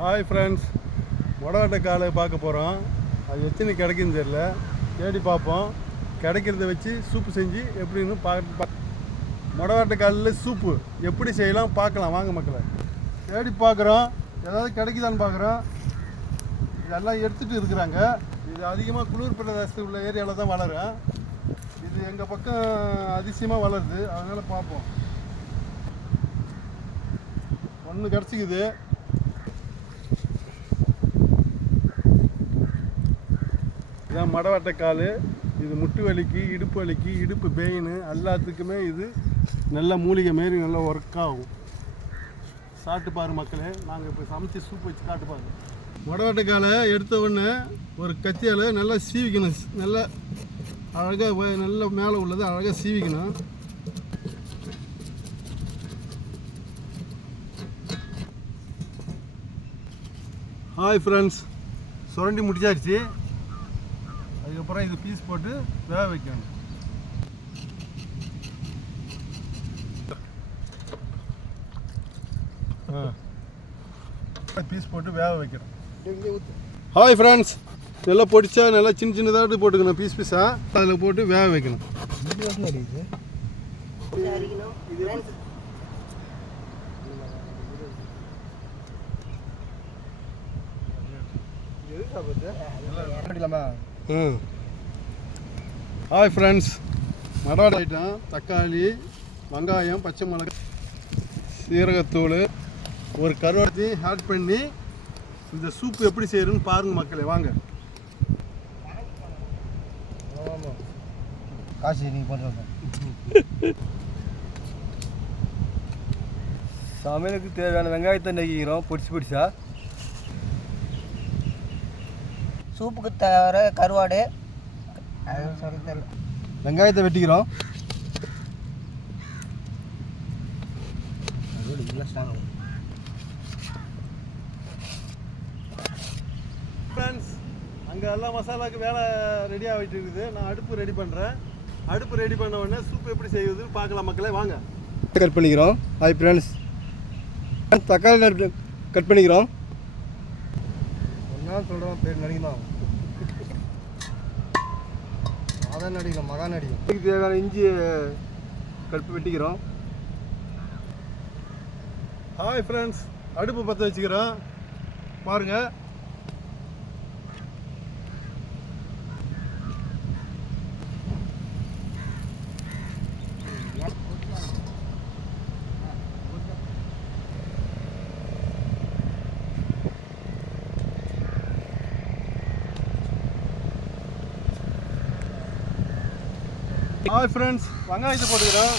Hi friends மொடவாட்டை காலை பார்க்க போகிறோம் அது எத்தனை கிடைக்குன்னு தெரில தேடி பார்ப்போம். கிடைக்கிறத வச்சு சூப்பு செஞ்சு எப்படின்னு பார்க்க மொடவாட்டை காலில் சூப்பு எப்படி செய்யலாம் பார்க்கலாம். வாங்க மக்களை. தேடி பார்க்குறோம். ஏதாவது கிடைக்குதான்னு பார்க்குறோம். இதெல்லாம் எடுத்துகிட்டு இருக்கிறாங்க. இது அதிகமாக குளிர் பிரதேசத்தில் உள்ள ஏரியாவில் தான் வளரும். இது எங்கள் பக்கம் அதிசயமாக வளருது. அதனால் பார்ப்போம். ஒன்று கிடச்சிக்குது. இதான் மடவட்டைக்கால். இது முட்டு வலிக்கு இடுப்பு வலிக்கு இடுப்பு பெயின் எல்லாத்துக்குமே இது நல்ல மூலிகை மாரி நல்லா ஒர்க் ஆகும். சாப்பிட்டு பாரு மக்களே நாங்கள் இப்போ சமைச்சு சூப் வச்சு காட்டு பாருங்க மொடவட்டைக்காலை எடுத்த உடனே ஒரு கத்தியால் நல்லா சீவிக்கணும். நல்லா அழகாக நல்லா மேலே உள்ளது அழகாக சீவிக்கணும். ஹாய் ஃப்ரெண்ட்ஸ் சுரண்டி முடிச்சாச்சு. அதுக்கப்புறம் இது பீஸ் போட்டு வேக வைக்கணும். பீஸ் போட்டு வேக வைக்கிறோம் ஹாய் ஃப்ரெண்ட்ஸ் நல்லா பொடிச்சா நல்லா சின்ன சின்னதாக போட்டுக்கணும் பீஸ் பீஸாக அதில் போட்டு வேக வைக்கணும். ம். ஹாய் ஃப்ரெண்ட்ஸ் மடாட் ஐட்டம் தக்காளி வெங்காயம் பச்சை மிளகாய் சீரகத்தூள் ஒரு கருவாட்டி ஆட் பண்ணி இந்த சூப்பு எப்படி செய்யறதுன்னு பாருங்க மக்களே வாங்க. காசு நீங்கள் பண்ணுறது சமையலுக்கு தேவையான வெங்காயத்தை நெய்கிறோம் பொடிச்சு பொடிச்சா சூப்புக்கு தவிர கருவாடு. அது சொல்ல தெரியல வெங்காயத்தை வெட்டிக்கிறோம். ஃப்ரெண்ட்ஸ் அங்கே எல்லா மசாலாவுக்கு வேலை ரெடி ஆகிட்டு இருக்குது. நான் அடுப்பு ரெடி பண்ணுறேன் அடுப்பு ரெடி பண்ண உடனே சூப் எப்படி செய்யுதுன்னு பார்க்கலாம் மக்களே. வாங்க. கட் பண்ணிக்கிறோம். ஹாய் ஃப்ரெண்ட்ஸ் தக்காளி கட் பண்ணிக்கிறோம். ஒன்றா சொல்கிறோம் பேர் நடிக்கணும் மத நடிக்கணும் மகா நடிக்கும் இதுக்கு தேவையான இஞ்சி கட் வெட்டிக்கிறோம். ஹாய் ஃப்ரெண்ட்ஸ் அடுப்பு பற்ற வச்சுக்கிறோம். பாருங்க. ஹாய் ஃப்ரெண்ட்ஸ் வெங்காயத்தை போட்டுக்கிறோம்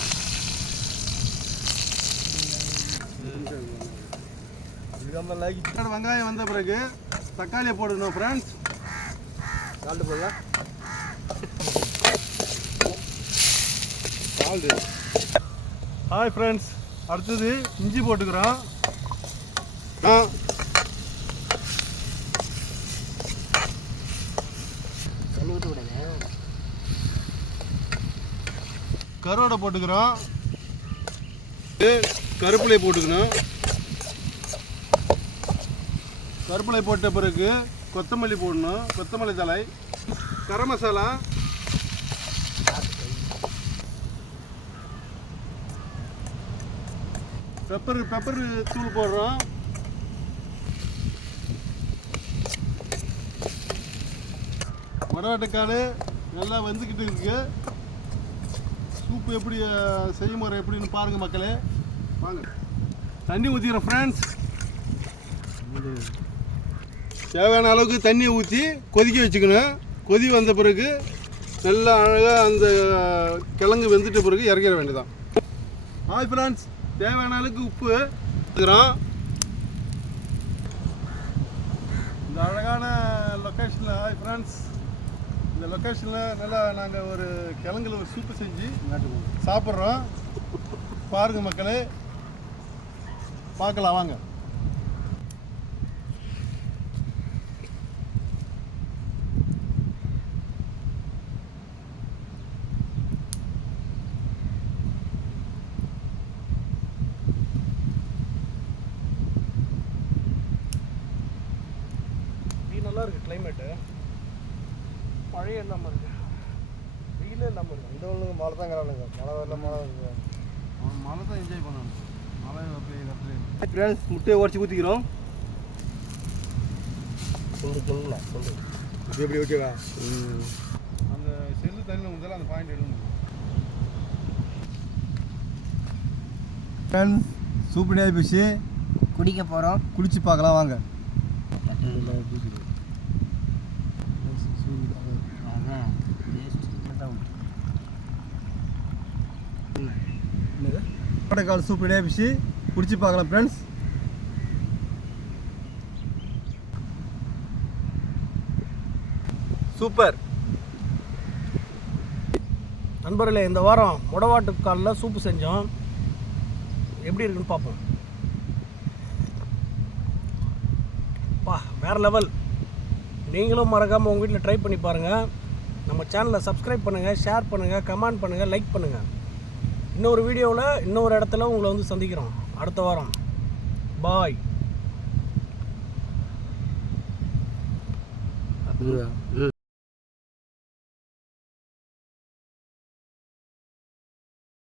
லைக் வெங்காயம் வந்த பிறகு தக்காளியை போடணும் ஃப்ரெண்ட்ஸ் சால்ட்டு போடலாம் ஹாய் ஃப்ரெண்ட்ஸ் அடுத்தது இஞ்சி போட்டுக்கிறோம் ஆ தண்ணி ஊற்ற விடுங்க கருவாடை போட்டுக்கிறோம். கருப்பிலை போட்டுக்கணும். கருப்பிலை போட்ட பிறகு கொத்தமல்லி போடணும். கொத்தமல்லி தழை கரம் மசாலா. பெப்பர் பெப்பர் தூள் போடுறோம். மடவாட்டுக்காடு நல்லா வெந்துக்கிட்டு இருக்கு. சூப்பு எப்படி செய்முறை எப்படின்னு பாருங்க மக்களே. வாங்க. தண்ணி ஊற்றிக்கிறோம் ஃப்ரெண்ட்ஸ் தேவையான அளவுக்கு தண்ணி ஊற்றி கொதிக்க வச்சுக்கணும். கொதி வந்த பிறகு நல்லா அழகாக அந்த கிழங்கு வெந்துட்ட பிறகு இறக்கிற வேண்டியதான் ஹாய் ஃப்ரெண்ட்ஸ் தேவையான அளவுக்கு உப்பு ஊத்துக்கிறோம். இந்த அழகான லொக்கேஷனில் ஹாய் ஃப்ரெண்ட்ஸ் இந்த லொக்கேஷனில் நல்லா நாங்கள் ஒரு கிழங்குல ஒரு சூப்பு செஞ்சு சாப்பிட்றோம். பாருங்க மக்களே. பார்க்கலாம் வாங்க. நல்லா இருக்குது கிளைமேட்டு மழையே இல்லாமல் இருக்கு வெயிலே இல்லாமல் இருக்கு. இந்த ஒன்று மழை தான் கிடக்குங்க மழை வரல மழை மழை தான் என்ஜாய் பண்ணணும். மழை அப்படியே ஃப்ரெண்ட்ஸ் முட்டையை உடச்சி ஊற்றிக்கிறோம் கிண்டு கிண்டுண்ணா கிண்டு இது எப்படி ஓகேவா அந்த செல்லு தண்ணியில் முதல்ல அந்த பாயிண்ட் எடுக்க முடியும் ஃப்ரெண்ட்ஸ் சூப்பர் நேர் பிடிச்சி குடிக்க போகிறோம் குளிச்சு பார்க்கலாம் வாங்க. கால் சூப் ரெடியாக பிச்சு குடிச்சு பார்க்கலாம் ஃப்ரெண்ட்ஸ் சூப்பர். நண்பர்களே இந்த வாரம் முடவாட்டு காலில் சூப்பு செஞ்சோம். எப்படி இருக்குன்னு பார்ப்போம். பா வேறு லெவல் நீங்களும் மறக்காமல் உங்கள் வீட்டில் ட்ரை பண்ணி பாருங்கள் நம்ம சேனலை சப்ஸ்கிரைப் பண்ணுங்கள் ஷேர் பண்ணுங்கள் கமெண்ட் பண்ணுங்கள் லைக் பண்ணுங்கள் இன்னொரு வீடியோவில் இன்னொரு இடத்துல உங்களை வந்து சந்திக்கிறோம். அடுத்த வாரம். பாய் ம்.